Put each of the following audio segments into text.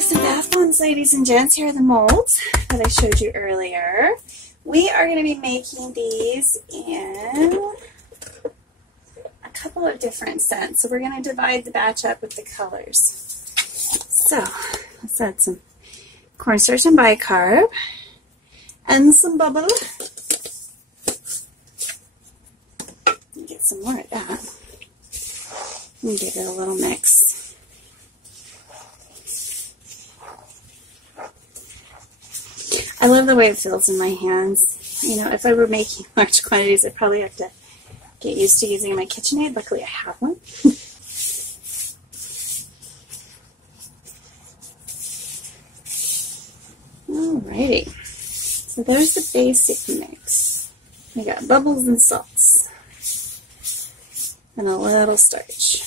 make some bath bombs, ladies and gents. Here are the molds that I showed you earlier. We are going to be making these in a couple of different scents. So we're going to divide the batch up with the colors. So let's add some cornstarch and bicarb and some bubble. Get some more of that. And give it a little mix. I love the way it feels in my hands. You know, if I were making large quantities, I'd probably have to get used to using my KitchenAid. Luckily, I have one. Alrighty. So there's the basic mix. We got bubbles and salts. And a little starch.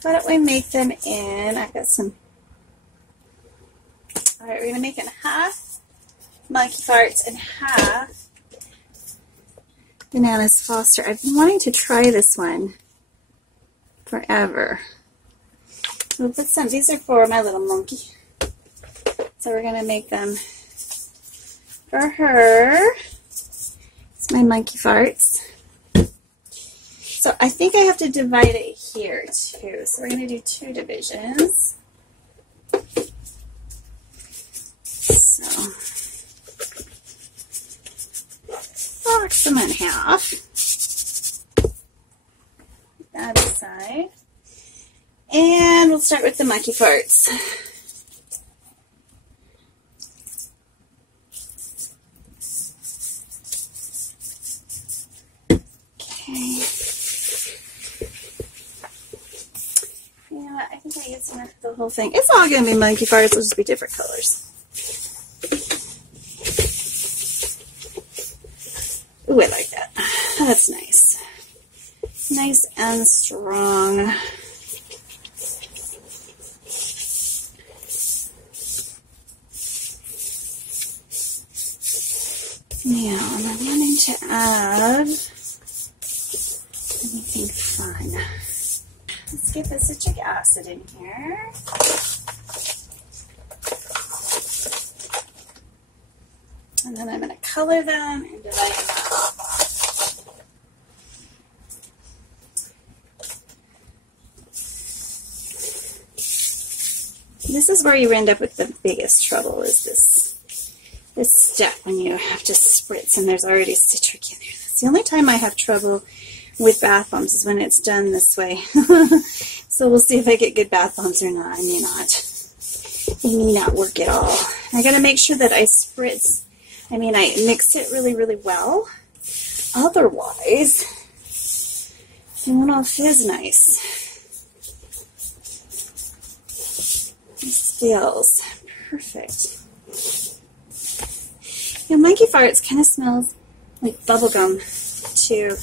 Why don't we make them in, I've got some. Alright, we're going to make it half Monkey Farts and half Bananas Foster. I've been wanting to try this one forever. We'll put some, these are for my little monkey. So we're going to make them for her. It's my Monkey Farts. So I think I have to divide it here too. So we're going to do 2 divisions. So, box them in half. Put that aside. And we'll start with the Monkey Farts. Okay. Yeah, I think I used enough of the whole thing. It's all going to be Monkey Farts, it'll just be different colors. Ooh, I like that. That's nice. Nice and strong. Now, I'm wanting to add anything fun. Let's get the citric acid in here. And then I'm going to color them and divide them up. This is where you end up with the biggest trouble, is this step when you have to spritz and there's already citric in there. That's the only time I have trouble with bath bombs, is when it's done this way. So we'll see if I get good bath bombs or not. I may not. It may not work at all. I got to make sure that I spritz. I mix it really, really well. Otherwise, it won't all fizz nice. This feels perfect. Yeah, Monkey Farts kind of smells like bubblegum, too.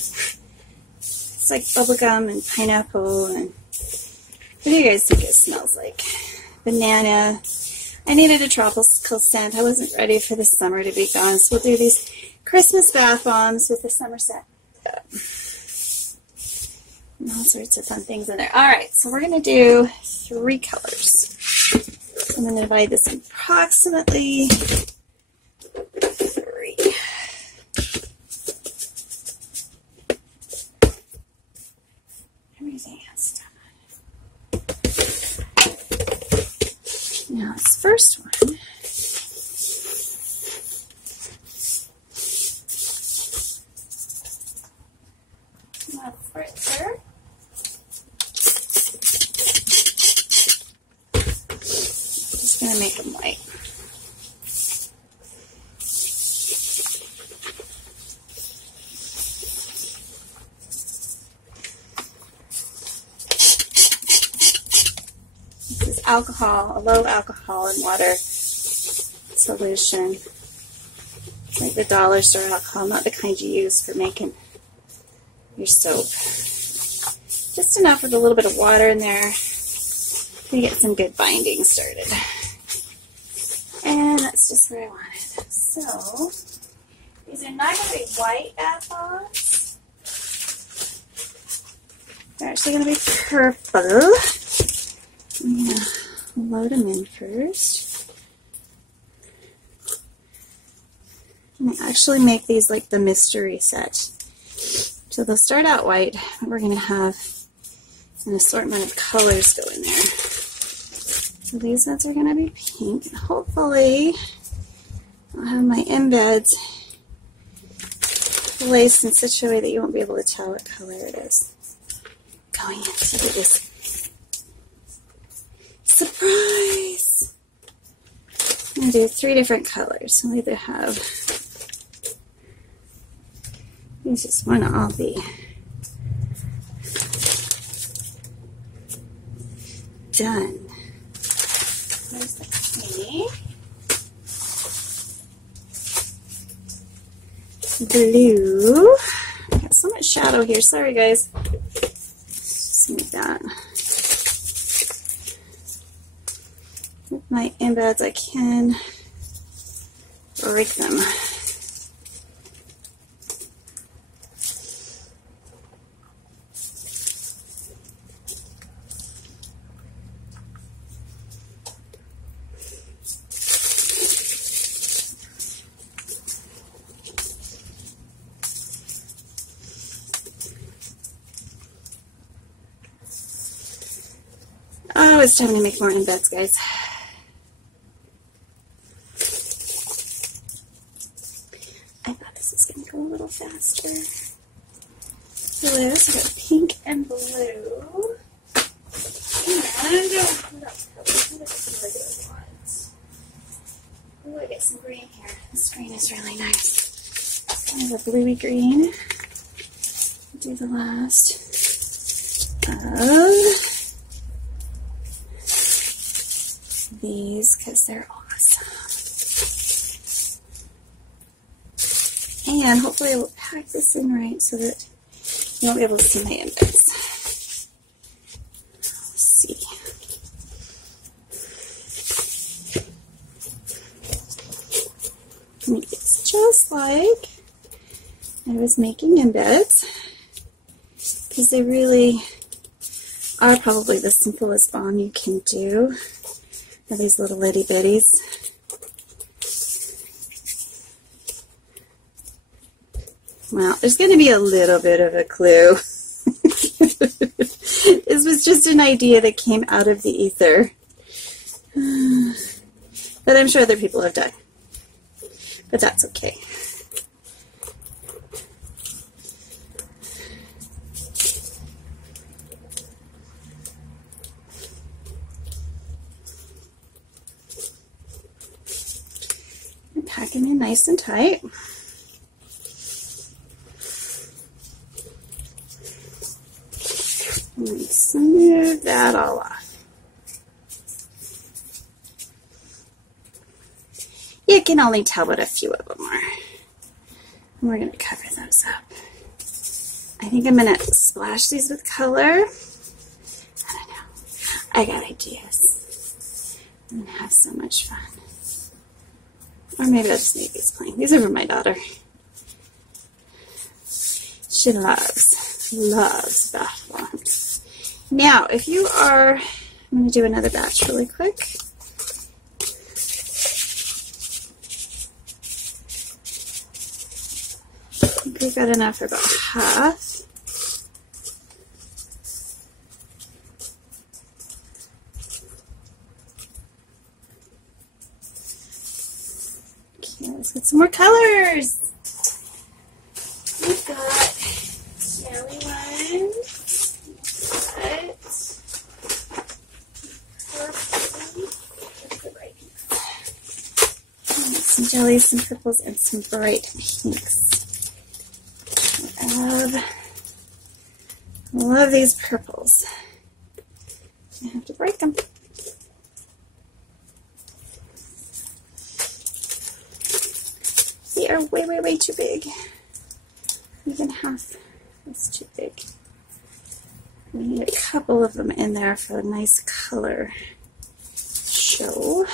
It's like bubblegum and pineapple. And what do you guys think it smells like? Banana. I needed a tropical scent. I wasn't ready for the summer to be gone, so we'll do these Christmas bath bombs with the summer scent. And all sorts of fun things in there. All right, so we're going to do 3 colors. I'm going to divide this in approximately 3. Everything has done. Now this first one, spritzer. Just going to make them white. Alcohol, a low alcohol and water solution. Like the dollar store alcohol, not the kind you use for making your soap. Just enough with a little bit of water in there to get some good binding started. And that's just where I want it. So, these are not going to be white bath bombs. They're actually going to be purple. I'm going to load them in first. I'm going to actually make these like the mystery set. So they'll start out white, but we're going to have an assortment of colors go in there. So these sets are going to be pink. Hopefully I'll have my embeds placed in such a way that you won't be able to tell what color it is going into this. Surprise! I'm going to do 3 different colors. I'll either have, these just want to all be done. There's the pink. Blue. I got so much shadow here. Sorry, guys. Just move that. With my embeds, I can break them. Oh, it's time to make more embeds, guys. I thought this was going to go a little faster. So there's, we got pink and blue. And what else? What are the regular ones? Oh, I get some green here. This green is really nice. Kind of a bluey green. Do the last of these because they're awesome. And hopefully I will pack this in right so that you won't be able to see my embeds. Let's see. It's just like I was making embeds because they really are probably the simplest bomb you can do. These little itty bitties. Well, there's going to be a little bit of a clue. This was just an idea that came out of the ether. That I'm sure other people have done. But that's okay. Packing in nice and tight. And smooth that all off. You can only tell what a few of them are. And we're going to cover those up. I think I'm going to splash these with color. I don't know. I got ideas. I'm going to have so much fun. Or maybe I'll just leave these plain. These are for my daughter. She loves bath bombs. Now, if you are, I'm going to do another batch really quick. I think we've got enough for about half. Let's get some more colors. We've got jelly ones. Some jellies, some purples, and some bright pinks. I love these purples. I have to break them. They are way, way, way too big. Even half is too big. We need a couple of them in there for a nice color show.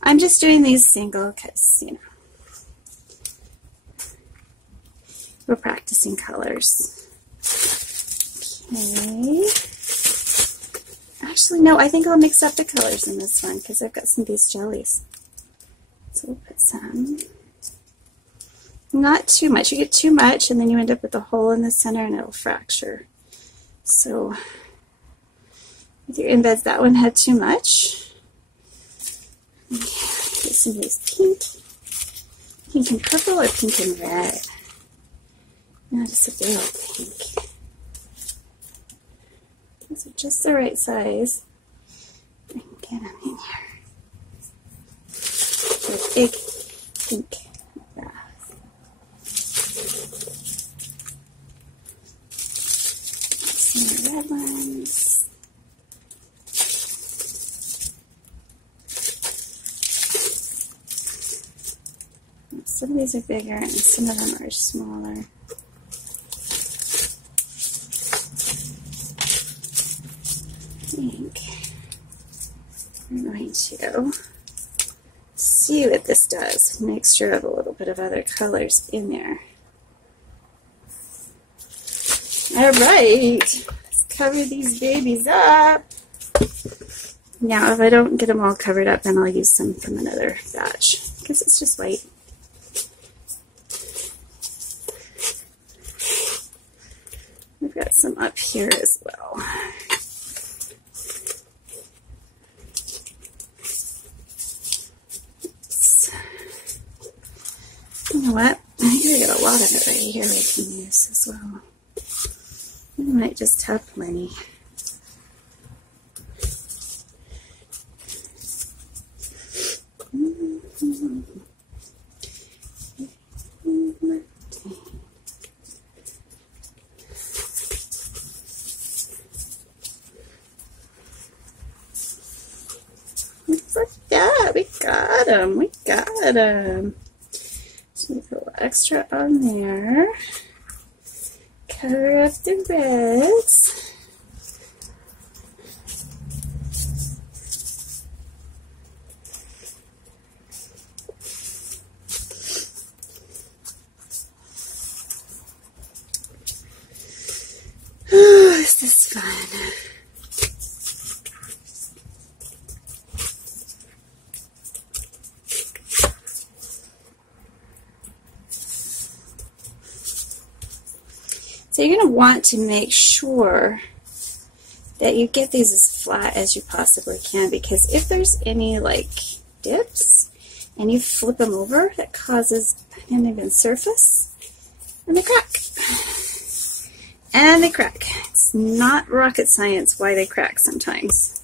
I'm just doing these single because, you know, we're practicing colors. Okay. Actually, no, I think I'll mix up the colors in this one because I've got some of these jellies. So we'll put some. Not too much. You get too much and then you end up with a hole in the center and it'll fracture. So with your embeds, that one had too much. Yeah, get some of these pink and purple or pink and red. No, just a big old pink. These are just the right size. I can get them in here. So a big pink bath. Some red ones. Some of these are bigger and some of them are smaller. I think I'm going to see what this does. Mixture of a little bit of other colors in there. All right, let's cover these babies up. Now, if I don't get them all covered up, then I'll use some from another batch because it's just white. We've got some up here as well. You know what? I think I got a lot of it right here I can use as well. I might just have plenty. We got them. We got them. So put a little extra on there. Cover up the reds. Oh, this is fun. So you're going to want to make sure that you get these as flat as you possibly can, because if there's any like dips and you flip them over, that causes an uneven surface and they crack. And they crack. It's not rocket science why they crack sometimes.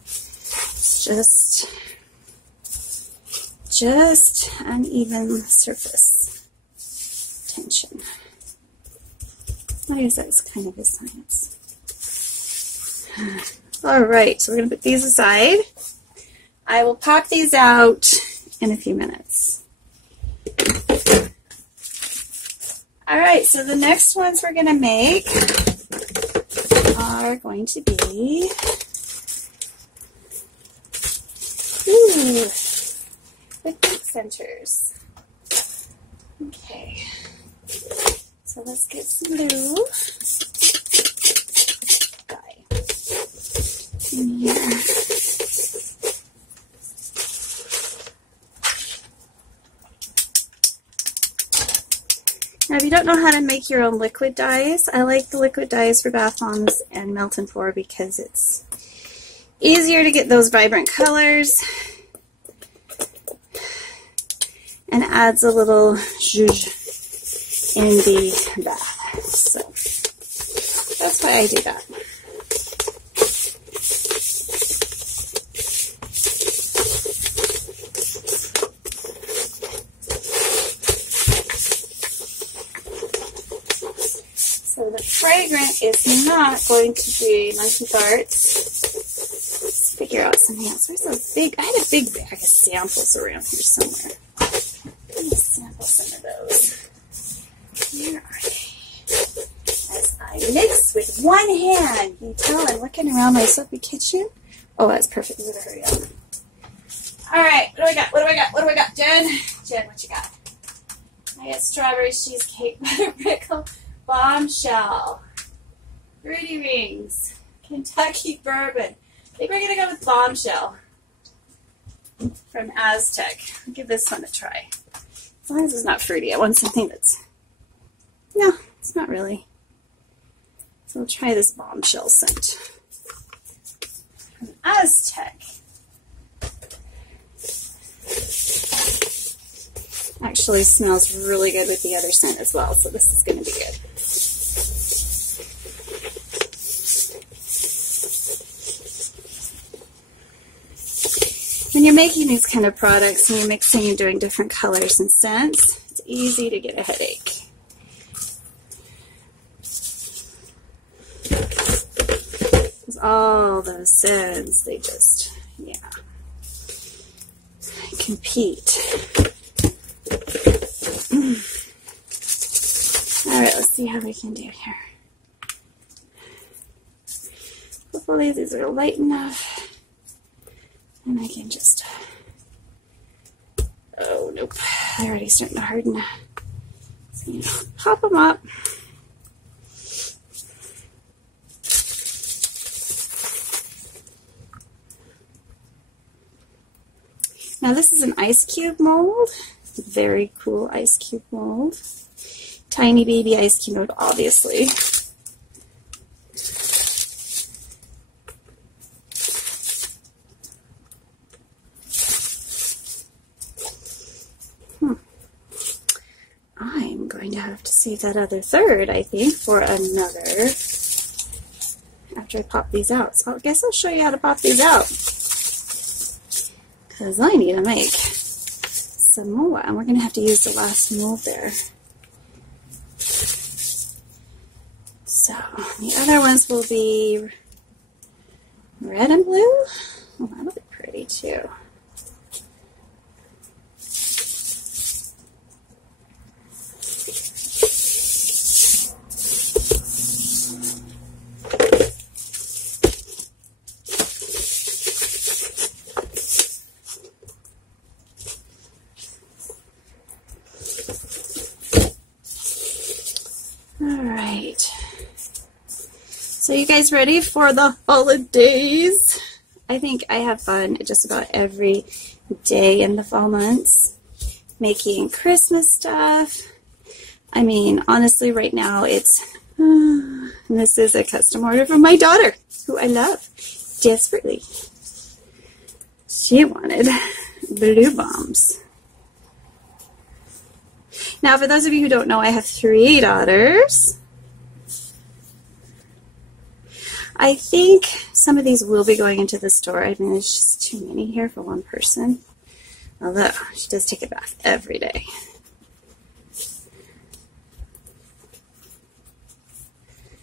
Just uneven surface tension. I guess that's kind of a science. All right, so we're going to put these aside. I will pop these out in a few minutes. All right, so the next ones we're going to make are going to be the pink centers. Okay. So let's get some blue dye in here. Now, if you don't know how to make your own liquid dyes, I like the liquid dyes for bath bombs and melt and pour because it's easier to get those vibrant colors and adds a little zhuzh in the bath. So that's why I do that. So the fragrant is not going to be monkey farts. Let's figure out something else. There's a big, I had a big bag of samples around here somewhere. Let me sample some of those. Where are they? As I mix with one hand. You tell I'm looking around my soapy kitchen. Oh, that's perfect. We better hurry up. All right, what do I got? What do I got? What do I got? Jen, what you got? I got strawberry cheesecake, butter pickle, bombshell. Fruity Rings, Kentucky Bourbon. I think we're going to go with Bombshell from Aztec. I'll give this one a try. As long as it's not fruity. I want something that's... No, it's not really. So we'll try this Bombshell scent from Aztec. Actually smells really good with the other scent as well, so this is going to be good. When you're making these kind of products and you're mixing and doing different colors and scents, it's easy to get a headache. Because all those scents, they just, yeah, compete. Alright, let's see how we can do here. Hopefully these are light enough. And I can just, oh nope, they're already starting to harden. So, you know, pop them up. Now this is an ice cube mold. Very cool ice cube mold. Tiny baby ice cube mold, obviously. I'm going to have to save that other third, I think, for another, after I pop these out. So I guess I'll show you how to pop these out, because I need to make some more, and we're going to have to use the last mold there. So the other ones will be red and blue. Oh, that'll be pretty too. So you guys ready for the holidays? I think I have fun just about every day in the fall months making Christmas stuff. I mean, honestly, right now it's, and this is a custom order from my daughter, who I love desperately. She wanted blue bombs. Now, for those of you who don't know, I have 3 daughters. I think some of these will be going into the store. I mean, there's just too many here for one person. Although, she does take a bath every day.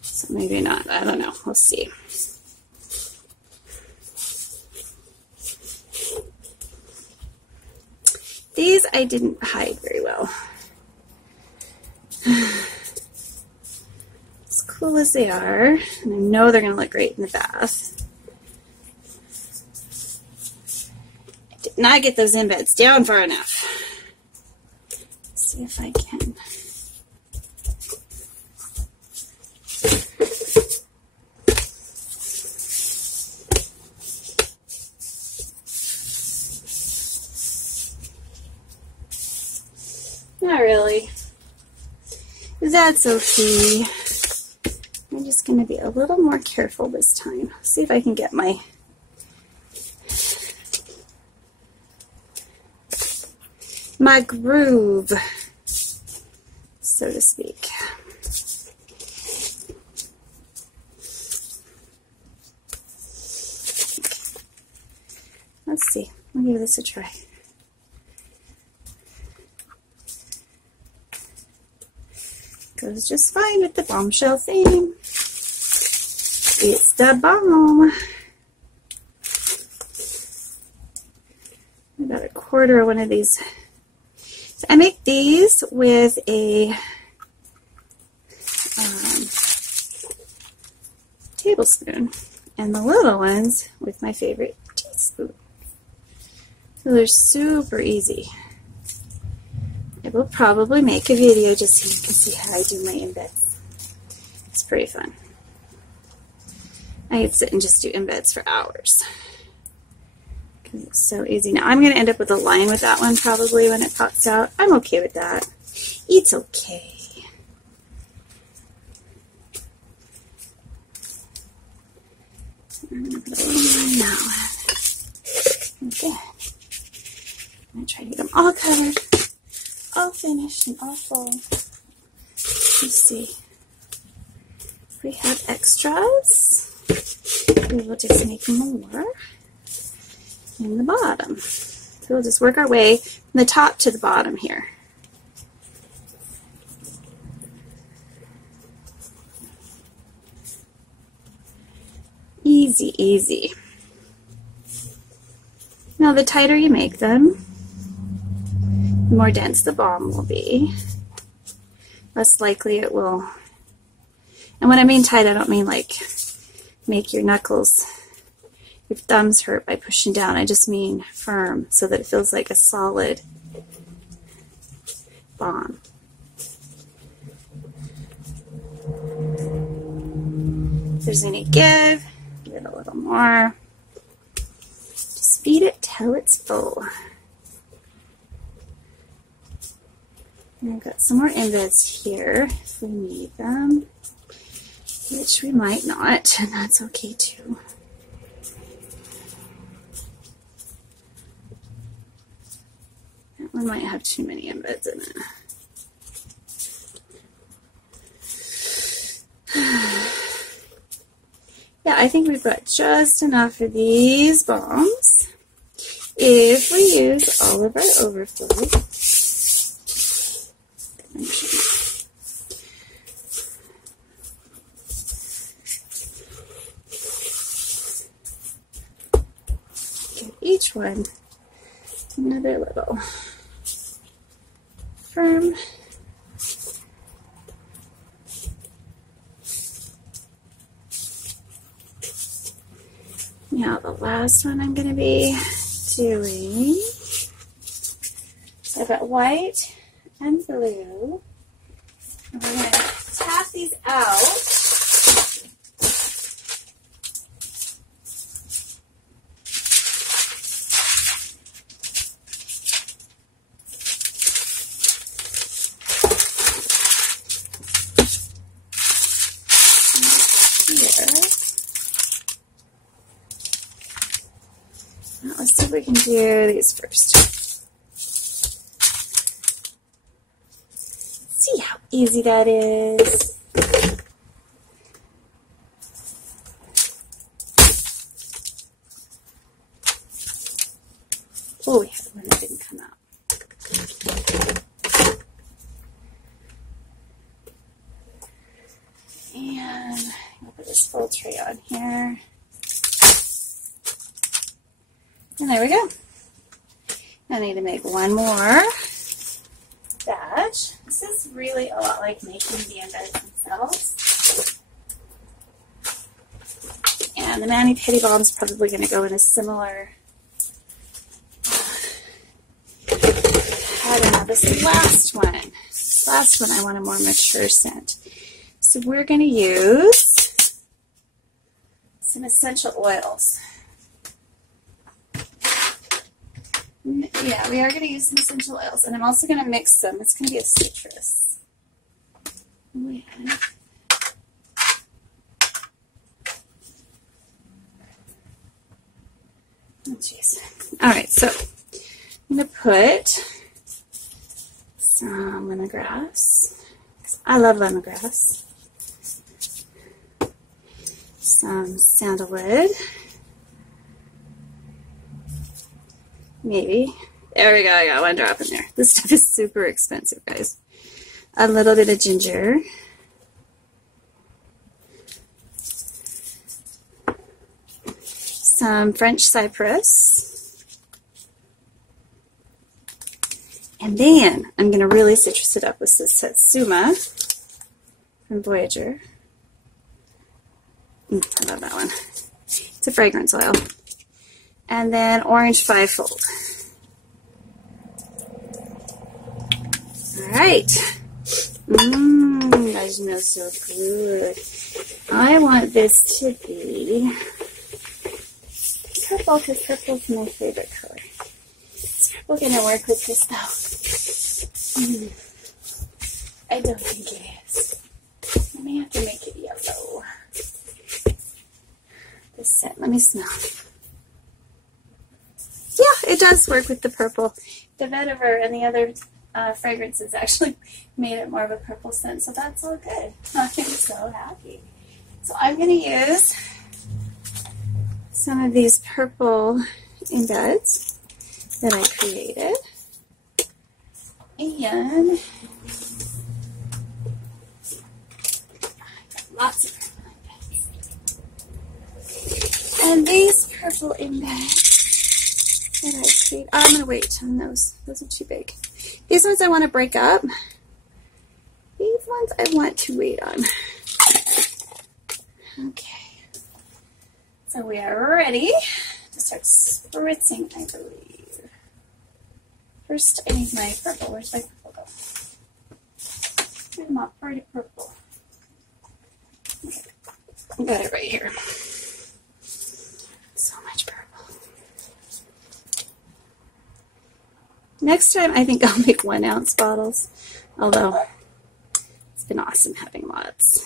So maybe not. I don't know. We'll see. These I didn't hide very well. As cool as they are, and I know they're going to look great in the bath. I did not get those embeds down far enough. Let's see if I can. Not really. That's okay. I'm just going to be a little more careful this time. See if I can get my groove, so to speak. Let's see. I'll give this a try. Goes just fine with the bombshell theme. It's the bomb. About a quarter of one of these. So I make these with a tablespoon, and the little ones with my favorite teaspoon. So they're super easy. I will probably make a video just so you can see how I do my embeds. It's pretty fun. I could sit and just do embeds for hours. Because it's so easy. Now I'm going to end up with a line with that one probably when it pops out. I'm okay with that. It's okay. I'm going to put a line now. Okay. I'm going to try to get them all covered, all finished, and all full. Let's see. If we have extras, we will just make more in the bottom. So we'll just work our way from the top to the bottom here. Easy, easy. Now, the tighter you make them, the more dense the balm will be. Less likely it will. And when I mean tight, I don't mean like make your knuckles, your thumbs hurt by pushing down. I just mean firm so that it feels like a solid balm. If there's any give it a little more. Just feed it till it's full. And I've got some more embeds here if we need them, which we might not, and that's okay too. That one might have too many embeds in it. Yeah, I think we've got just enough of these balms. If we use all of our overflow, give each one another little firm. Now the last one I'm going to be doing, so I've got white and blue, and we're going to tap these out. Let's see if we can do these first. See how easy that is. Oh, we had one that didn't come out. And I'll put this full tray on here. And there we go. I need to make one more batch. This is really a lot like making the embeds themselves. And the mani-pedi balm is probably going to go in a similar pattern. Now this last one I want a more mature scent. So we're going to use some essential oils. Yeah, we are going to use some essential oils, and I'm also going to mix them. It's going to be a citrus. Oh, jeez. All right, so I'm going to put some lemongrass. I love lemongrass. Some sandalwood. Maybe. There we go. I got one drop in there. This stuff is super expensive, guys. A little bit of ginger. Some French cypress. And then I'm going to really citrus it up with this Satsuma from Voyager. I love that one. It's a fragrance oil. And then orange fivefold. All right. That it smells so good. I want this to be purple because purple's my favorite color. Is purple going to work with this though? I don't think it is. I may have to make it yellow. This scent, let me smell. Yeah, it does work with the purple. The vetiver and the other fragrances actually made it more of a purple scent, so that's all good. I'm so happy. So I'm going to use some of these purple embeds that I created. And lots of purple embeds. And these purple embeds that I created, I'm going to wait on those. Those are too big. These ones I want to break up. These ones I want to wait on. Okay. So we are ready to start spritzing, I believe. First, I need my purple. Where's my purple go? Where's my pretty purple? Okay. I got it right here. So much purple. Next time, I think I'll make 1 ounce bottles, although it's been awesome having lots.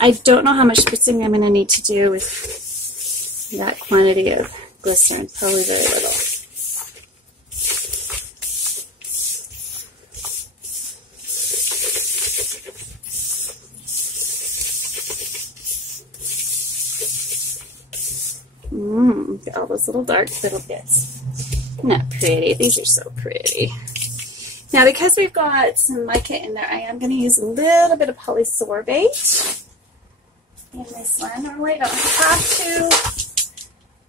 I don't know how much spritzing I'm going to need to do with that quantity of glycerin, probably very little. Look at all those little dark little bits. Not pretty. These are so pretty. Now, because we've got some mica in there, I am going to use a little bit of polysorbate in this one. Normally, I don't have to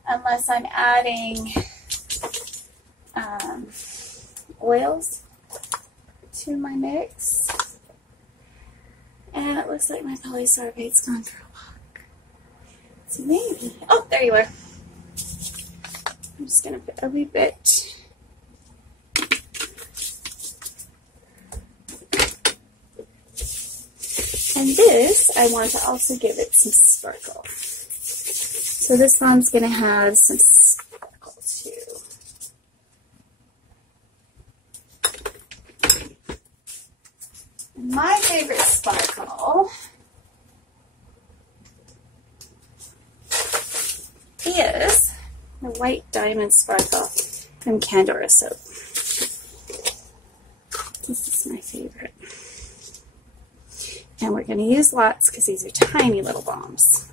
unless I'm adding oils to my mix. And it looks like my polysorbate's gone for a walk. So maybe. Oh, there you are. I'm just going to put a wee bit. And this, I want to also give it some sparkle. So this one's going to have some sparkle too. And my favorite sparkle is the white diamond sparkle from Candora Soap. This is my favorite. And we're going to use lots because these are tiny little bombs.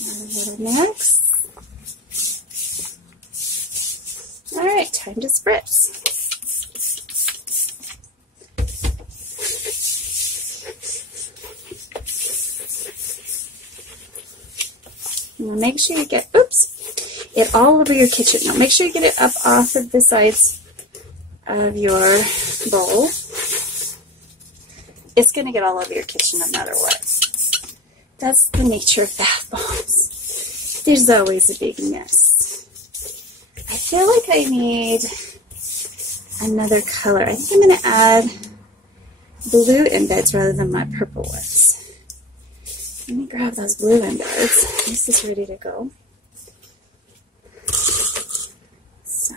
And a little mix. All right, time to spritz. Now make sure you get, it all over your kitchen. Now make sure you get it up off of the sides of your bowl. It's going to get all over your kitchen no matter what. That's the nature of bath bombs. There's always a big mess. I feel like I need another color. I think I'm going to add blue embeds rather than my purple ones. Let me grab those blue embeds. This is ready to go. So,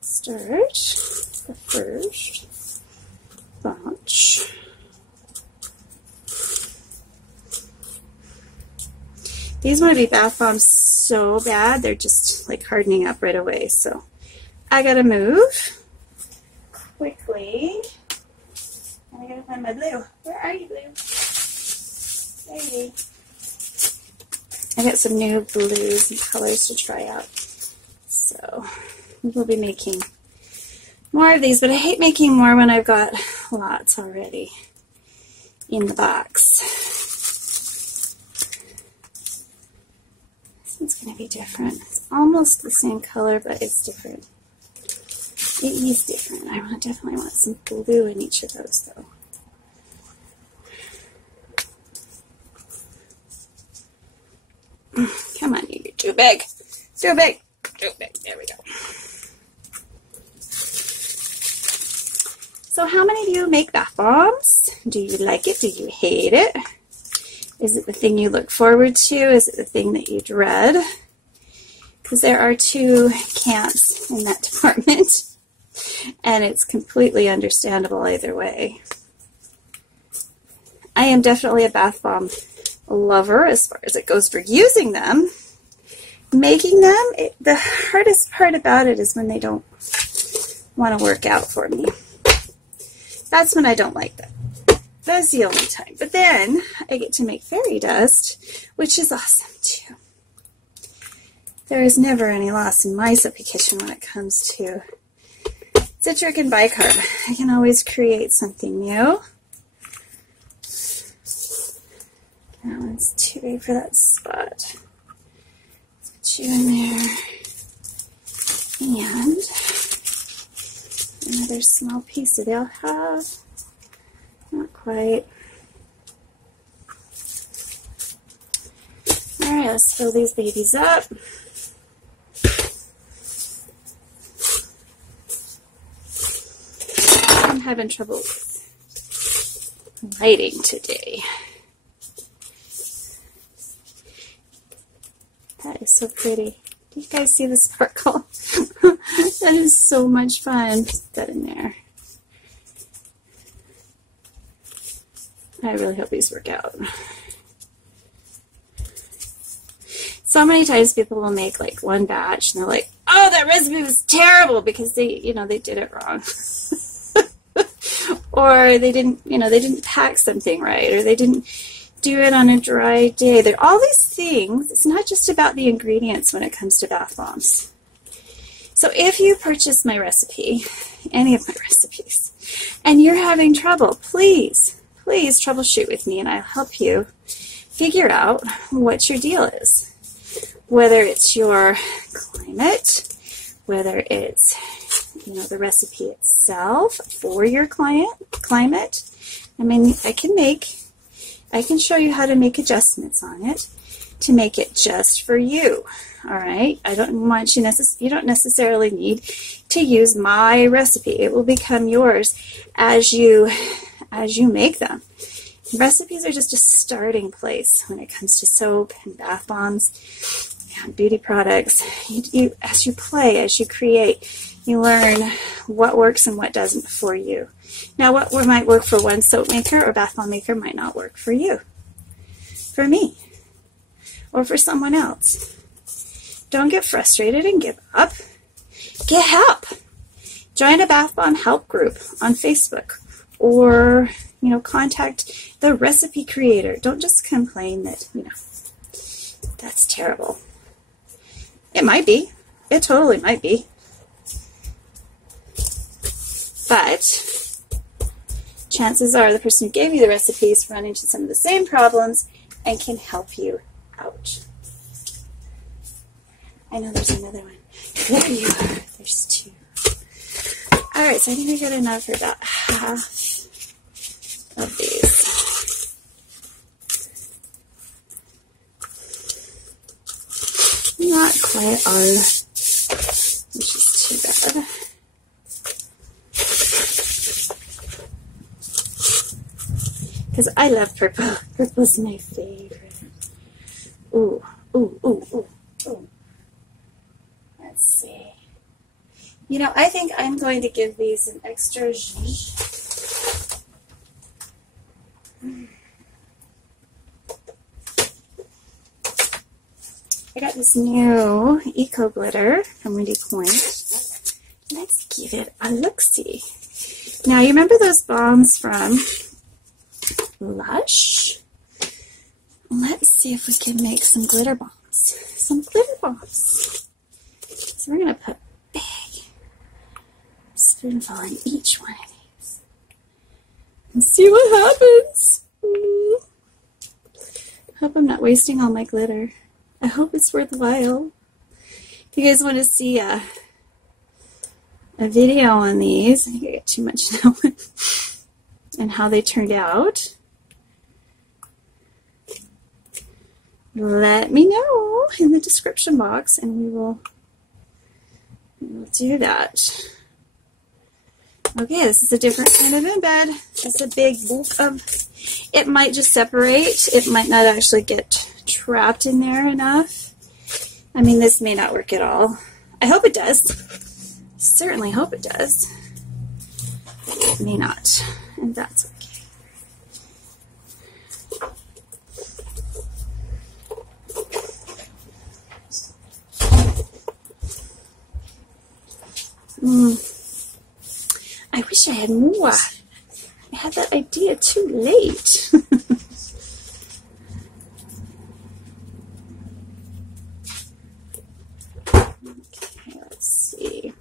start the first batch. These want to be bath bombs so bad, they're just like hardening up right away. So, I gotta move quickly. And I gotta find my blue. Where are you, blue? Baby. I got some new blues and colors to try out. So we'll be making more of these, but I hate making more when I've got lots already in the box. This one's going to be different. It's almost the same color, but it's different. It is different. I definitely want some blue in each of those, though. Come on, you Too big. Too big. Too big. There we go. So how many of you make bath bombs? Do you like it? Do you hate it? Is it the thing you look forward to? Is it the thing that you dread? Because there are two camps in that department, and it's completely understandable either way. I am definitely a bath bomb lover as far as it goes for using them. Making them, the hardest part about it is when they don't want to work out for me. That's when I don't like them. That's the only time. But then I get to make fairy dust, which is awesome too. There is never any loss in my soapy kitchen when it comes to citric and bicarb. I can always create something new. That one's too big for that spot. Let's put you in there. And another small piece that they'll have. Not quite. Alright, let's fill these babies up. I'm having trouble with lighting today. That is so pretty. Do you guys see the sparkle? That is so much fun. Put that in there. I really hope these work out. So many times people will make like one batch and they're like, oh, that recipe was terrible because they did it wrong. Or they didn't pack something right, or they didn't do it on a dry day. There are all these things. It's not just about the ingredients when it comes to bath bombs. So if you purchase my recipe, any of my recipes, and you're having trouble, please troubleshoot with me and I'll help you figure out what your deal is. Whether it's your climate, whether it's the recipe itself for your climate. I mean, I can show you how to make adjustments on it to make it just for you. All right. I don't want you don't necessarily need to use my recipe. It will become yours as you make them. Recipes are just a starting place when it comes to soap and bath bombs and beauty products. As you play, as you create, you learn what works and what doesn't for you. Now, what might work for one soap maker or bath bomb maker might not work for you, for me, or for someone else. Don't get frustrated and give up. Get help. Join a bath bomb help group on Facebook, or contact the recipe creator. Don't just complain that that's terrible. It might be. It totally might be. But chances are the person who gave you the recipes run into some of the same problems and can help you out. I know there's another one. There you are. There's two. All right, so I think I got enough for about half of these. Not quite all, which is too bad. Because I love purple. Purple's my favorite. Ooh, ooh, ooh, ooh, ooh. Let's see. I think I'm going to give these an extra zhuzh. I got this new Eco Glitter from Windy Point. Let's give it a look-see. Now, you remember those bombs from Lush? Let's see if we can make some glitter bombs. Some glitter bombs. So we're going to put a big spoonful in each one of these and see what happens. Hope I'm not wasting all my glitter. I hope it's worthwhile. If you guys want to see a video on these, I think I get too much now, and how they turned out, let me know in the description box, and we will do that. Okay, this is a different kind of embed. It's a big bulk of, it might just separate. It might not actually get trapped in there enough. I mean, this may not work at all. I hope it does. Certainly hope it does. It may not, and that's okay. I wish I had more. I had that idea too late. Okay, let's see.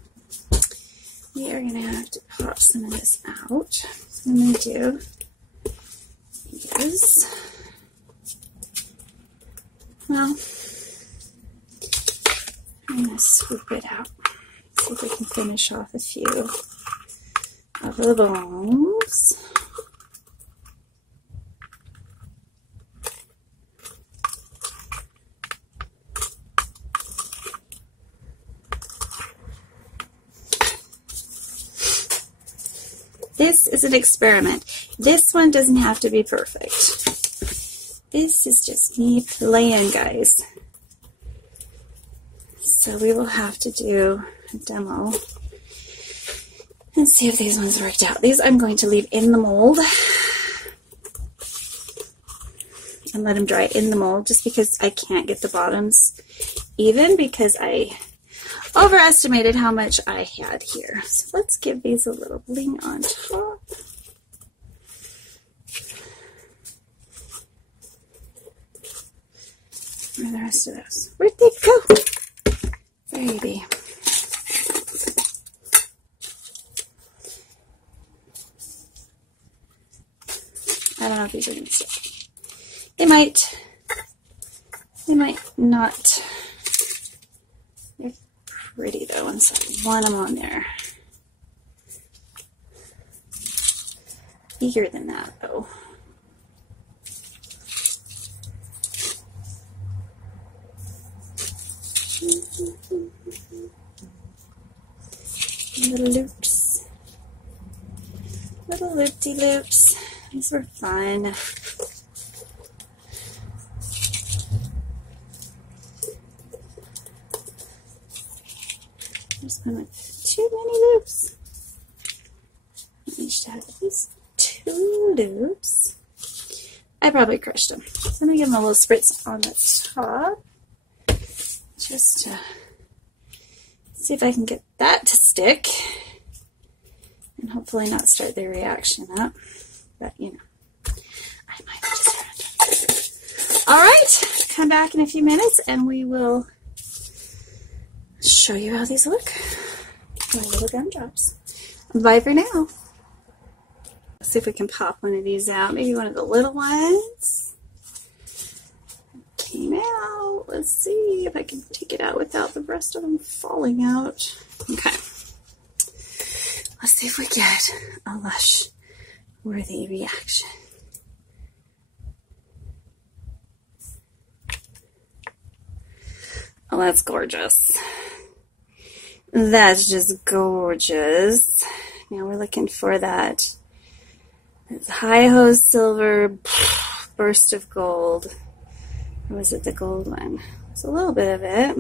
We are going to have to pop some of this out. So I'm going to do is, well, I'm going to swoop it out. See if we can finish off a few of the bones. This is an experiment. This one doesn't have to be perfect. This is just me playing, guys. So we will have to do a demo and see if these ones worked out. These I'm going to leave in the mold and let them dry in the mold, just because I can't get the bottoms even, because I overestimated how much I had here. So let's give these a little bling on top. Where are the rest of those? Where'd they go? There you be. I don't know if these are going to stick. They might not. They're pretty though, and so I want them on there. Bigger than that though. Little loops. Little loopty loops. These were fun. There's one with too many loops. I need to have at least 2 loops. I probably crushed them. So I'm going to give them a little spritz on the top. Just to see if I can get that to stick. And hopefully not start the reaction up. But, you know, I might just. Alright, come back in a few minutes and we will show you how these look. My little gumdrops. Bye for now. Let's see if we can pop one of these out. Maybe one of the little ones. Came out. Let's see if I can take it out without the rest of them falling out. Okay. Let's see if we get a lush worthy reaction. Oh, that's gorgeous. That's just gorgeous. Now we're looking for that high-ho silver burst of gold. Or was it the gold one? There's a little bit of it.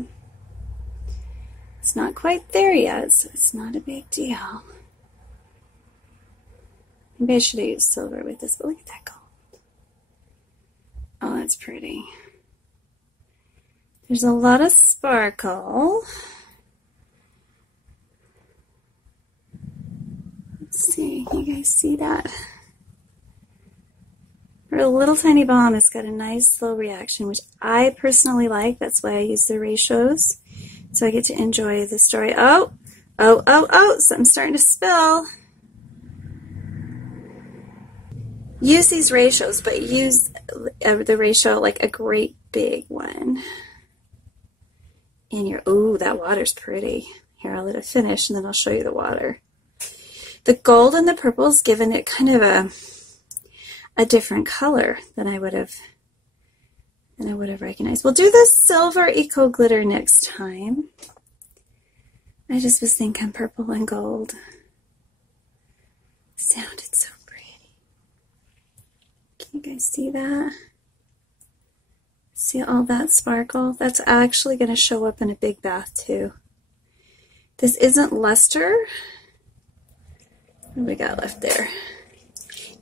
It's not quite there yet, so it's not a big deal. Maybe I should have used silver with this, but look at that gold. Oh, that's pretty. There's a lot of sparkle. Let's see, you guys see that? For a little tiny bomb, it's got a nice slow reaction, which I personally like. That's why I use the ratios. So I get to enjoy the story. Oh, something's starting to spill. Use these ratios, but use the ratio like a great big one. And you're, ooh, that water's pretty. Here, I'll let it finish and then I'll show you the water. The gold and the purple's given it kind of a different color than I would have and I would have recognized. We'll do the silver eco glitter next time. I just was thinking purple and gold sounded so pretty. Can you guys see that? See all that sparkle? That's actually going to show up in a big bath too. This isn't luster. What do we got left there?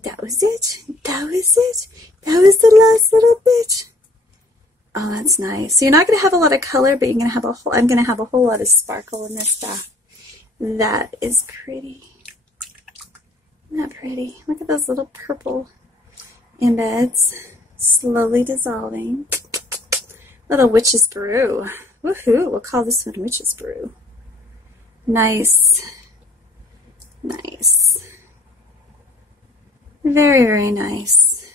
That was it. That was it. That was the last little bit. Oh, that's nice. So you're not going to have a lot of color, but you're going to have a whole, I'm going to have a whole lot of sparkle in this bath. That is pretty. Isn't that pretty? Look at those little purple embeds slowly dissolving. Little witch's brew. Woohoo! We'll call this one witch's brew. Nice. Nice. Very, very nice.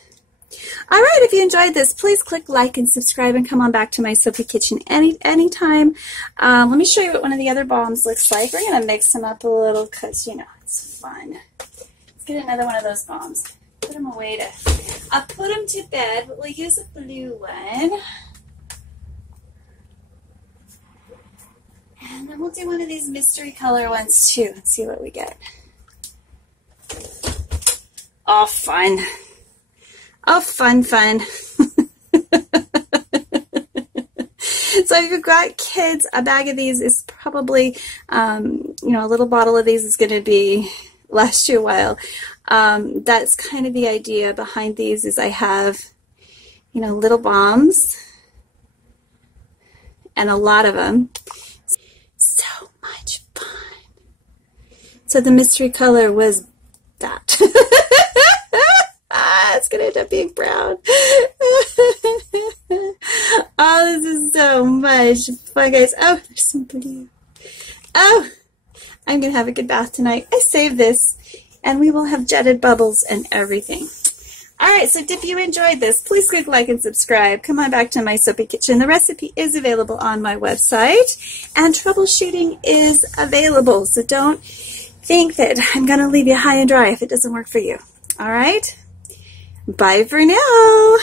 All right, if you enjoyed this, please click like and subscribe and come on back to my soapy kitchen anytime. Let me show you what one of the other balms looks like. We're going to mix them up a little because, you know, it's fun. Let's get another one of those balms. Put them away I'll put them to bed, but we'll use a blue one. And then we'll do one of these mystery color ones too and see what we get. Oh, fun. Oh, fun. So if you've got kids, a bag of these is probably, you know, a little bottle of these is going to last you a while. That's kind of the idea behind these is I have, you know, little bombs and a lot of them. So much fun. So the mystery color was that. It's going to end up being brown. Oh, this is so much fun, guys. Oh, there's some blue. Oh, I'm going to have a good bath tonight. I saved this, and we will have jetted bubbles and everything. All right, so if you enjoyed this, please click like and subscribe. Come on back to my soapy kitchen. The recipe is available on my website, and troubleshooting is available. So don't think that I'm going to leave you high and dry if it doesn't work for you. All right? Bye for now.